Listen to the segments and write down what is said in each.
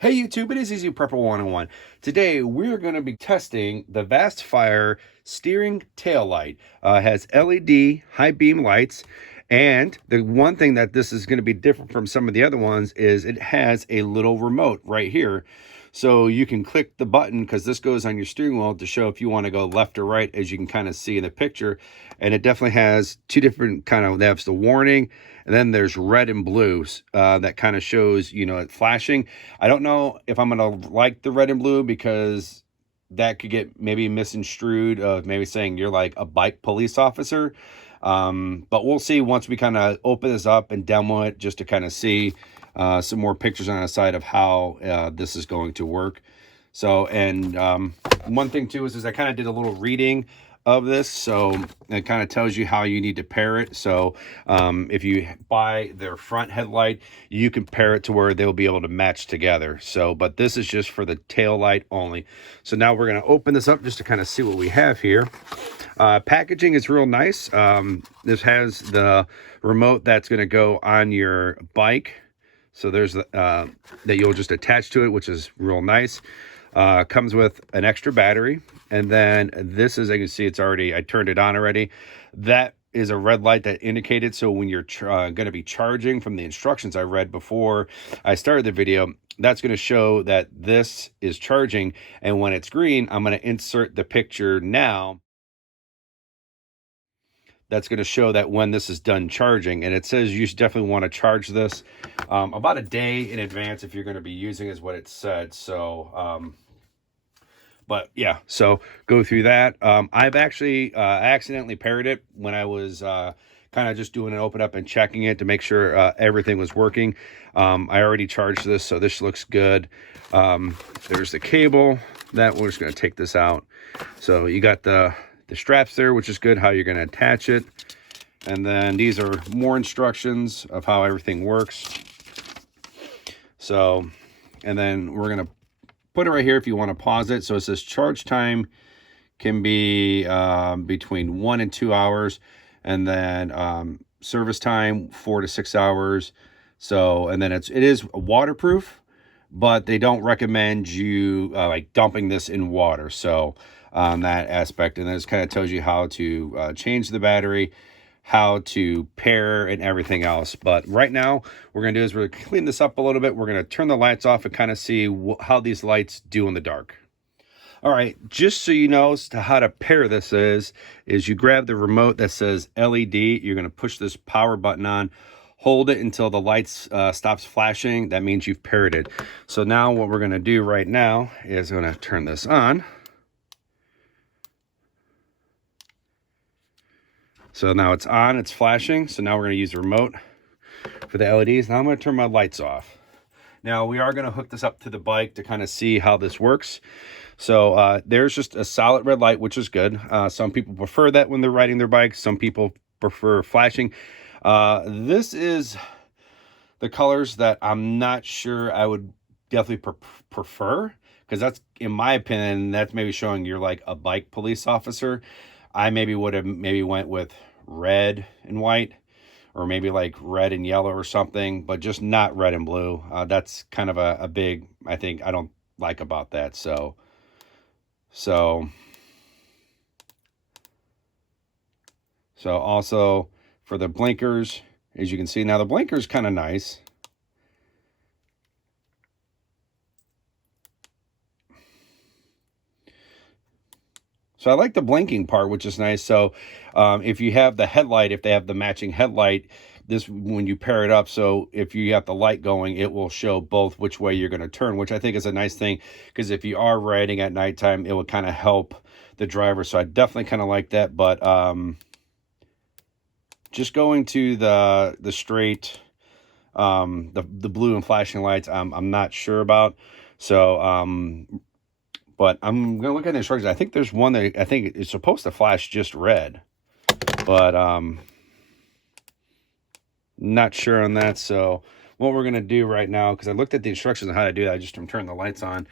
Hey YouTube, it is Easy Prepper 101. Today we're going to be testing the VastFire steering tail light. It has LED high beam lights, and the one thing that this is going to be different from some of the other ones is it has a little remote right here. So you can click the button, because this goes on your steering wheel, to show if you want to go left or right, as you can kind of see in the picture. And it definitely has two different kind of, that's the warning, and then there's red and blue that kind of shows, you know, it flashing. I don't know if I'm going to like the red and blue, because that could get maybe misconstrued of maybe saying you're like a bike police officer. But we'll see once we kind of open this up and demo it, just to kind of see some more pictures on the side of how this is going to work. So, and one thing too is I kind of did a little reading of this, so it kind of tells you how you need to pair it. So if you buy their front headlight, you can pair it to where they'll be able to match together. So, but this is just for the tail light only. So now we're going to open this up just to kind of see what we have here. Packaging is real nice. This has the remote that's going to go on your bike. So there's that you'll just attach to it, which is real nice. Comes with an extra battery. And then this, as you can see, it's already, I turned it on already. That is a red light that indicated. So when you're going to be charging, from the instructions I read before I started the video, that's going to show that this is charging. And when it's green, I'm going to insert the picture now. That's going to show that when this is done charging. And it says you definitely want to charge this about a day in advance if you're going to be using, is what it said. So but yeah, so go through that. I've actually accidentally paired it when I was kind of just doing an open up and checking it to make sure everything was working. I already charged this, so this looks good. There's the cable. That we're just going to take this out. So you got the straps there, which is good, how you're going to attach it. And then these are more instructions of how everything works. So, and then we're going to put it right here if you want to pause it. So it says charge time can be between 1 and 2 hours, and then service time 4 to 6 hours. So, and then it is waterproof, but they don't recommend you like dumping this in water. So that aspect, and then it kind of tells you how to change the battery, how to pair, and everything else. But right now, we're going to do is we're going to clean this up a little bit. We're going to turn the lights off and kind of see how these lights do in the dark. All right, just so you know how to pair this is you grab the remote that says LED. You're going to push this power button on, hold it until the lights stops flashing. That means you've paired it. So now what we're going to do right now is I'm going to turn this on. So now it's on, it's flashing. So now we're going to use the remote for the LEDs. Now I'm going to turn my lights off. Now we are going to hook this up to the bike to kind of see how this works. So there's just a solid red light, which is good. Some people prefer that when they're riding their bike. Some people prefer flashing. This is the colors that I'm not sure I would definitely prefer, because that's, in my opinion, that's maybe showing you're like a bike police officer. I maybe would have went with red and white, or maybe like red and yellow or something, but just not red and blue. That's kind of a big, I think, I don't like about that. So also for the blinkers, as you can see, now the blinker's kind of nice. So I like the blinking part, which is nice. So if you have the headlight, if they have the matching headlight, this, when you pair it up, so if you have the light going, it will show both which way you're going to turn, which I think is a nice thing, because if you are riding at nighttime, it would kind of help the driver. So I definitely kind of like that. But just going to the straight, the blue and flashing lights, I'm not sure about. So but I'm going to look at the instructions. I think there's one that I think is supposed to flash just red, but not sure on that. So what we're going to do right now, because I looked at the instructions on how to do that, I just turn the lights on.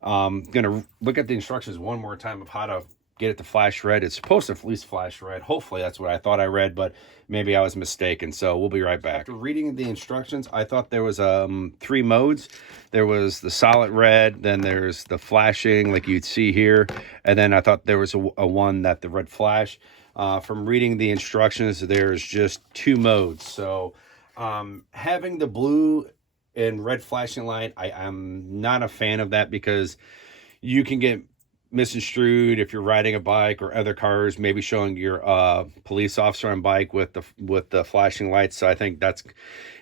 Going to look at the instructions one more time of how to get it to flash red. It's supposed to at least flash red. Hopefully that's what I thought I read, but maybe I was mistaken. So we'll be right back. After reading the instructions, I thought there was 3 modes. There was the solid red, then there's the flashing like you'd see here, and then I thought there was a one that the red flash. From reading the instructions, there's just 2 modes. So having the blue and red flashing light, I'm not a fan of that, because you can get misconstrued if you're riding a bike or other cars, maybe showing your police officer on bike with the flashing lights. So I think that's,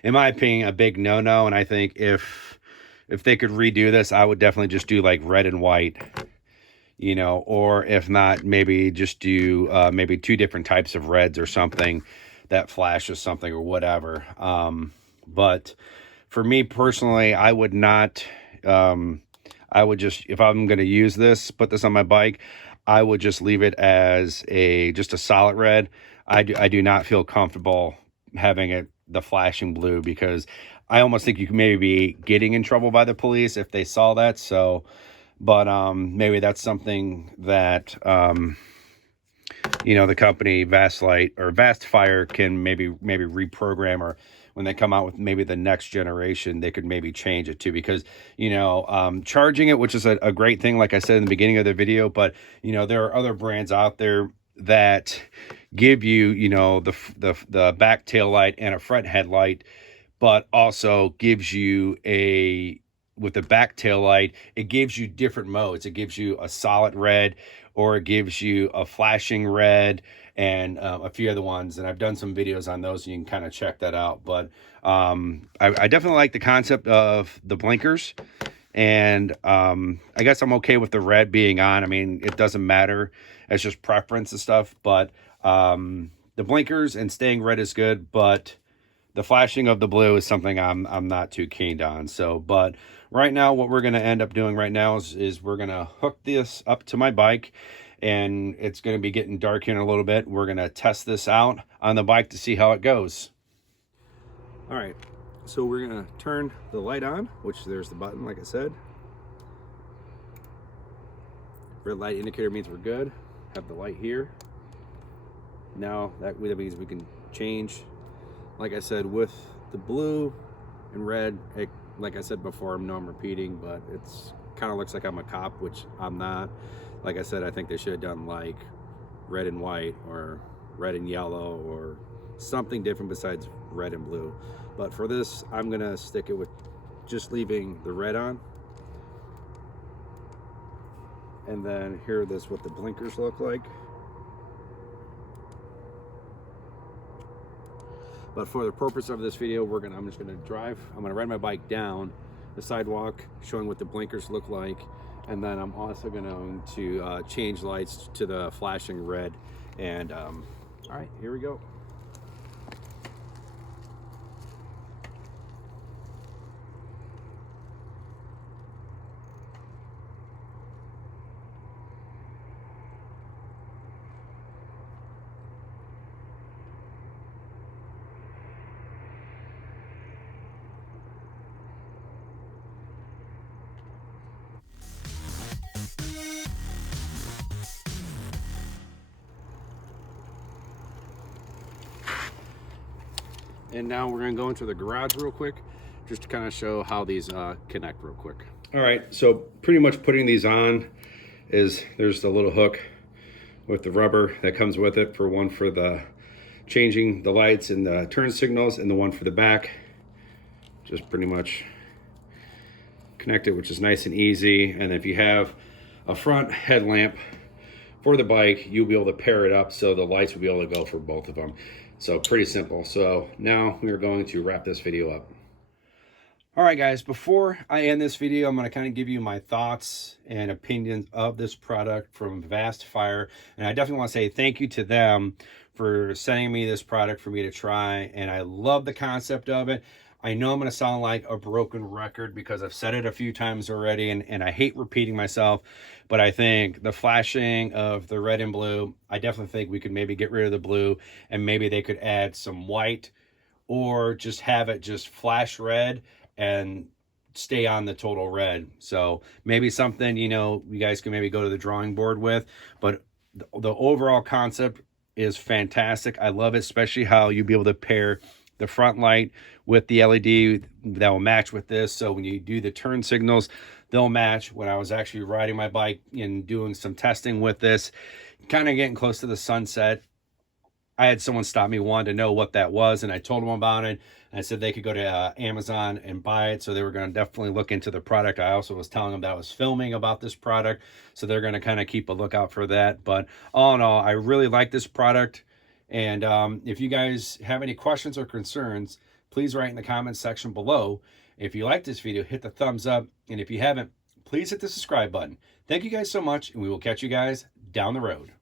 in my opinion, a big no-no. And I think if they could redo this, I would definitely just do like red and white, you know, or if not, maybe just do maybe 2 different types of reds or something that flashes something or whatever. But for me personally, I would not, I would just, if I'm going to use this, put this on my bike, I would just leave it as just a solid red. I do not feel comfortable having it the flashing blue, because I almost think you could maybe be getting in trouble by the police if they saw that. So, but maybe that's something that you know, the company VastFire can maybe reprogram, or when they come out with maybe the next generation, they could maybe change it too. Because, you know, charging it, which is a great thing, like I said in the beginning of the video, but, you know, there are other brands out there that give you, you know, the back tail light and a front headlight, but also gives you with the back tail light, it gives you different modes. It gives you a solid red, or it gives you a flashing red, and a few other ones. And I've done some videos on those, and you can kind of check that out. But I definitely like the concept of the blinkers, and I guess I'm okay with the red being on. I mean, it doesn't matter. It's just preference and stuff. But the blinkers and staying red is good, but the flashing of the blue is something I'm not too keen on. So, but right now, what we're going to end up doing right now is we're going to hook this up to my bike, and it's going to be getting dark here in a little bit. We're going to test this out on the bike to see how it goes. All right, so we're going to turn the light on, which there's the button, like I said. Red light indicator means we're good. Have the light here. Now that means we can change, like I said, with the blue and red. Like I said before, I know I'm repeating, but it's kind of looks like I'm a cop, which I'm not. Like I said, I think they should have done like red and white, or red and yellow, or something different besides red and blue. But for this, I'm gonna stick it with just leaving the red on. And then here is what the blinkers look like. But for the purpose of this video, I'm just gonna drive. I'm gonna ride my bike down the sidewalk, showing what the blinkers look like, and then I'm also going to change lights to the flashing red. And all right, here we go. And now we're gonna go into the garage real quick, just to kind of show how these connect real quick. All right, so pretty much putting these on is, there's the little hook with the rubber that comes with it, for one for the changing the lights and the turn signals, and the one for the back. Just pretty much connect it, which is nice and easy. And if you have a front headlamp for the bike, you'll be able to pair it up so the lights will be able to go for both of them. So pretty simple. So now we are going to wrap this video up. All right, guys, before I end this video, I'm going to kind of give you my thoughts and opinions of this product from VastFire. And I definitely want to say thank you to them for sending me this product for me to try. And I love the concept of it. I know I'm going to sound like a broken record, because I've said it a few times already, and I hate repeating myself, but I think the flashing of the red and blue, I definitely think we could maybe get rid of the blue, and maybe they could add some white, or just have it just flash red and stay on the total red. So maybe something, you know, you guys can maybe go to the drawing board with. But The overall concept is fantastic. I love it, especially how you'll be able to pair the front light with the LED that will match with this. So when you do the turn signals, they'll match. When I was actually riding my bike and doing some testing with this, kind of getting close to the sunset, I had someone stop me, wanted to know what that was, and I told them about it. I said they could go to Amazon and buy it, so they were going to definitely look into the product. I also was telling them that I was filming about this product, so they're going to kind of keep a lookout for that. But all in all, I really like this product, and if you guys have any questions or concerns, please write in the comments section below. If you like this video, hit the thumbs up, and if you haven't, please hit the subscribe button. Thank you guys so much, and we will catch you guys down the road.